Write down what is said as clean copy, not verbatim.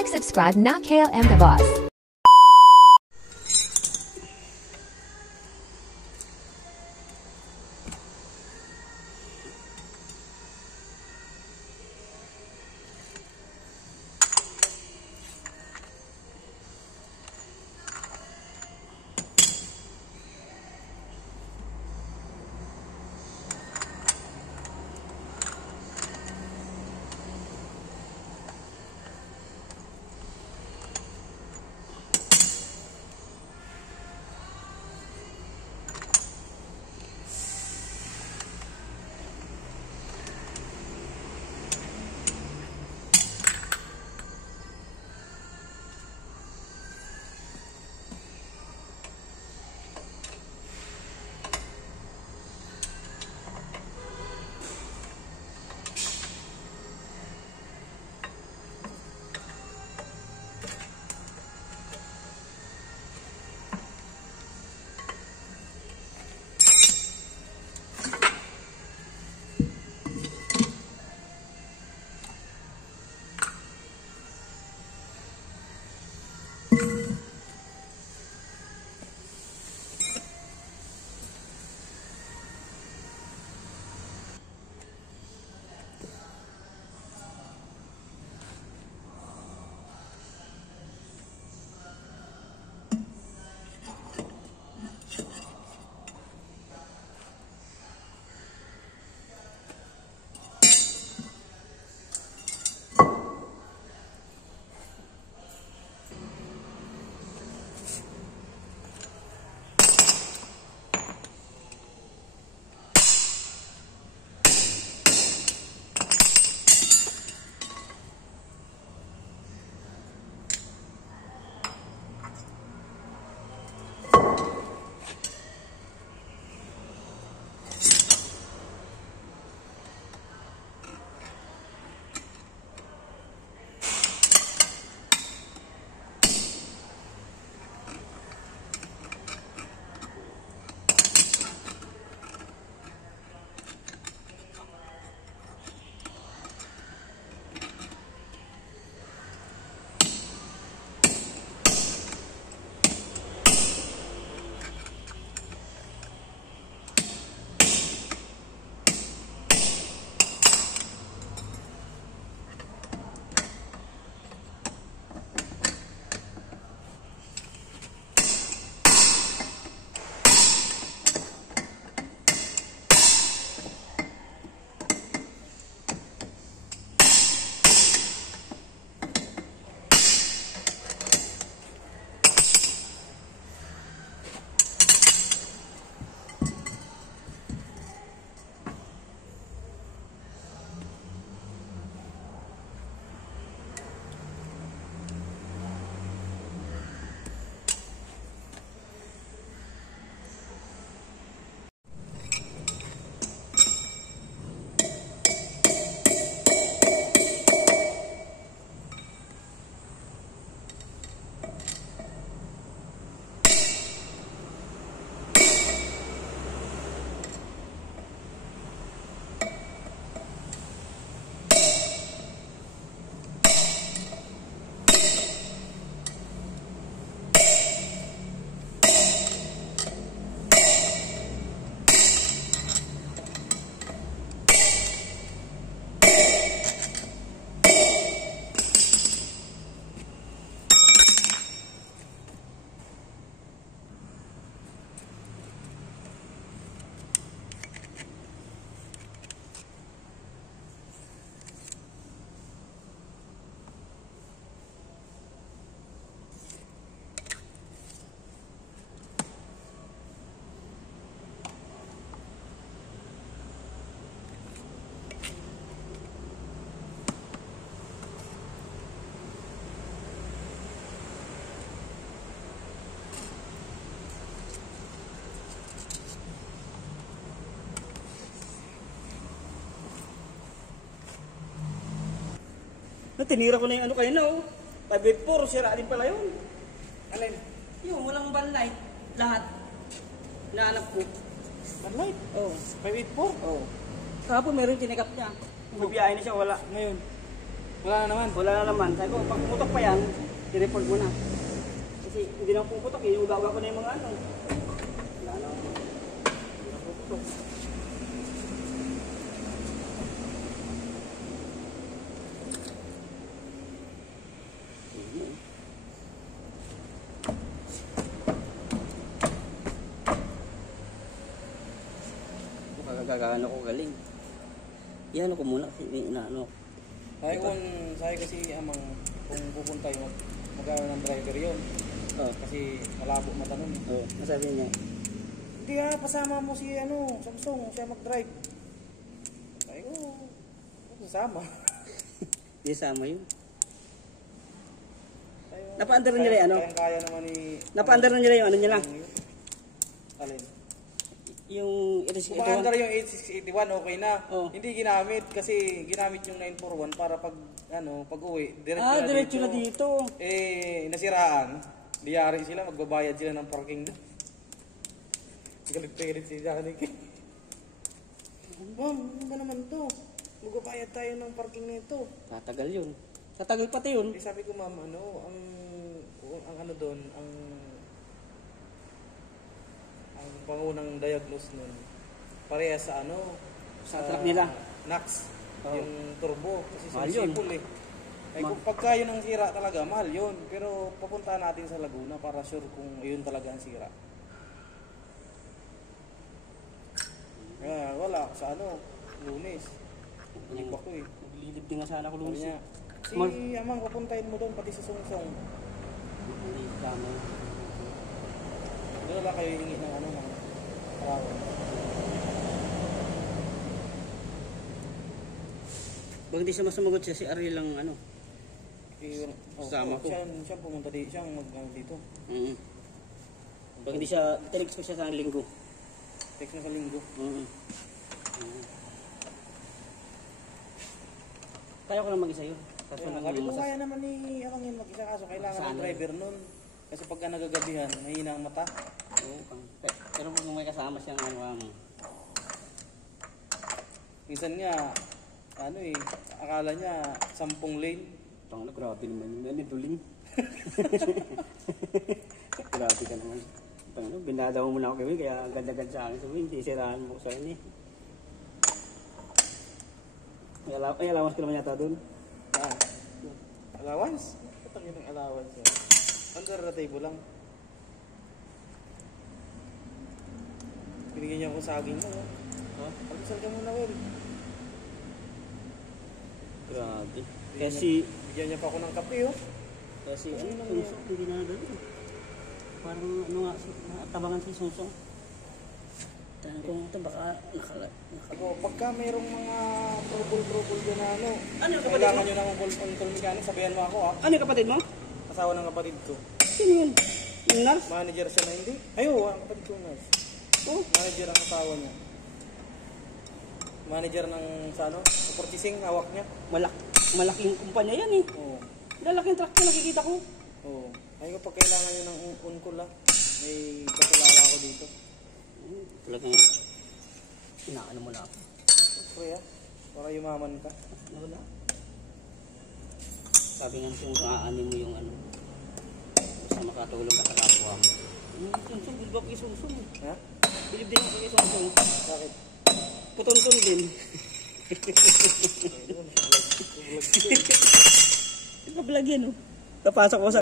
like, subscribe na KLM The Boss. Tinira ko na yung ano kayo na oh. 584, sira din pala yun. Alin? Yung walang banlight. Lahat. Naanak ko. Banlight? Oo. 584? Oo. Kahapon meron tinigap niya. Mabiyahe na siya, wala. Ngayon. Wala na naman. Wala na naman. Sabi ko, pag putok pa yan, i-report mo na. Kasi hindi na puputok, iugawa ko na yung mga ano. Wala na. Hindi na puputok. Kagano ko galing. Yan ko muna kasi inaano. Sabi kasi amang kung pupunta yun, magkano ng driver yun. Oh. Kasi malabo mata nun. Oh, masabi niya. Hindi pasama mo si Samsung, siya mag-drive. Sabi ko, sasama. Di sama yun. Napa-under nila yung ano? Kaya naman ni... Napa-under nila yung ano niya lang? Alin? Yung Kung ma-under yung 8681, okay na. Oh. Hindi ginamit kasi ginamit yung 941 para pag uwi, diretso na dito. Nasiraan. Diyari sila, magbabayad sila ng parking doon. Galit si Janik. Ma'am, ano ba naman to? Magbabayad tayo ng parking nito. Tatagal yun. Tatagal pati yun. Sabi ko, ma'am, ang ano doon, ang pangunang diagnose nun, pareha sa Sa truck nila. NAX, Oh. yung turbo, kasi Mahal yun. sumisipol eh. Ay kung pagka yun ang sira talaga, mahal yun. Pero papunta natin sa Laguna para sure kung yun talaga ang sira. Wala, sa Lunes. Hindi pa ko eh. Maglilib din nga sana ako Sabi lumis. niya, Amang, papuntahin mo doon, pati sa Sungsong. Hindi tama. Doon wala kayo hingi ng ng parawan. Bakit di siya masumagot siya si Ariel lang Sama ko. Siya pumunta dito, siya dito. Bakit di siya, tinext ko siya sa linggo. Text na sa linggo. Kaya ko lang mag-isa yun. Sabi ko kaya naman ni yun mag-isa kaso kailangan ng driver nun. Kasi pagka nagagabihan, mahina ang mata. Oo. Pero kung may kasama siyang Minsan nga, akala niya 10 lane. Tangina, grabe naman yun. Duling. Grabe ka naman. Binadaw mo na ako kaya kaya ang ganda-ganda sa akin. Sabi, hindi sirahan mo sa akin eh. May allowance ko naman yata doon. Allowance? Patangin ng allowance yun. Under the table lang. Binigyan niya akong saging mo. Pag-isal ka muna, Will. Grabe. Bigyan niya pa ako ng kape, Kasi Sungsong, hindi na doon. Parang tabangan si Sungsong. Tangan ko ito, baka Pagka mayroong mga trouble dyan na Ano yung kapatid kailangan mo? nyo ng control mechanic, sabihan mo ako Ano yung kapatid mo? Asawa ng kapatid ko. Sino yun? Yung nurse? Manager siya na hindi. Ang kapatid ko nurse. Oh. Manager ang asawa niya. Manager ng sa purchasing, hawak niya. Malaking kumpanya yan eh. Oo. Lalaking truck ko nakikita ko. Oo. Ay kapag kailangan nyo ng on-call may kakilala ako dito. Talagang inaano mo na ako. Siyempre para yumaman ka. Wala. Sabi nga kung aanin mo yung basta makatulong ka sa kapwa mo. Sungsong, bilib ako kay Sungsong. Ha? Bilib din ako kay Sungsong. Bakit? Puton-ton din. Naka-vlog yan Napasok ko sa